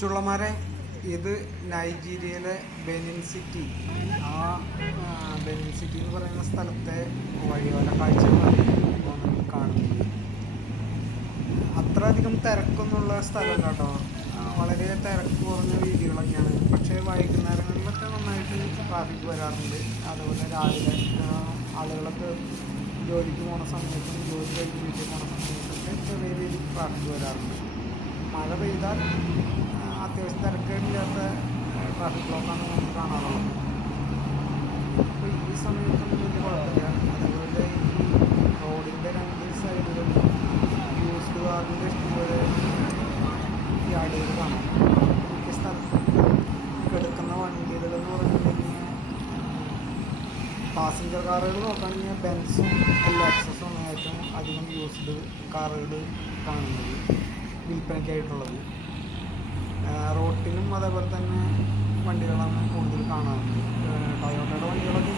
ചുള്ളന്മാരെ, ഇത് നൈജീരിയയിലെ Benin city. ആ Benin city എന്ന് പറയുന്ന സ്ഥലത്തെ വഴിയോര കാഴ്ചകളാണ് ഇപ്പോൾ നിങ്ങൾ കാണുന്നത്. അത്ര അധികം തിരക്കൊന്നുള്ള സ്ഥലമല്ല കേട്ടോ. വളരെ തിരക്ക് കുറഞ്ഞ രീതികളൊക്കെയാണ്. പക്ഷേ വൈകുന്നേരങ്ങളിലൊക്കെ നന്നായിട്ട് ട്രാഫിക് വരാറുണ്ട്. അതുപോലെ രാവിലെ ആളുകളൊക്കെ ജോലിക്ക് പോണ സമയത്തും ജോലി കഴിഞ്ഞ് വീട്ടിൽ പോണ സമയത്തൊക്കെ ചെറിയ രീതിയിൽ ട്രാഫിക് വരാറുണ്ട്. മഴ പെയ്താൽ അത്യാവശ്യം തിരക്കില്ലാത്ത ട്രാഫിക് ബ്ലോക്കാണ് നമുക്ക് കാണാറുള്ളത്. ഇപ്പോൾ ഈ സമയത്തൊന്നും വലിയ കുഴപ്പമില്ല. അതുപോലെ ഈ റോഡിൻ്റെ രണ്ട് സൈഡുകളിൽ യൂസ്ഡ് കാറിൻ്റെ ഇഷ്ടംപോലെ യാർഡുകൾ കാണാം. മിക്ക സ്ഥലത്തും കിടക്കുന്ന വണ്ടികളെന്ന് പറഞ്ഞു കഴിഞ്ഞാൽ പാസഞ്ചർ കാറുകൾ നോക്കുകയാണെങ്കിൽ ബെൻസും ലെക്സസും ഏറ്റവും അധികം യൂസ്ഡ് കാറുകൾ കാണുന്നത് വിൽപ്പനയ്ക്കായിട്ടുള്ളത്. റോട്ടിലും അതേപോലെ തന്നെ വണ്ടികളാണ് കൂടുതൽ കാണാറുണ്ട്. ടൊയോട്ടയുടെ വണ്ടികളൊക്കെ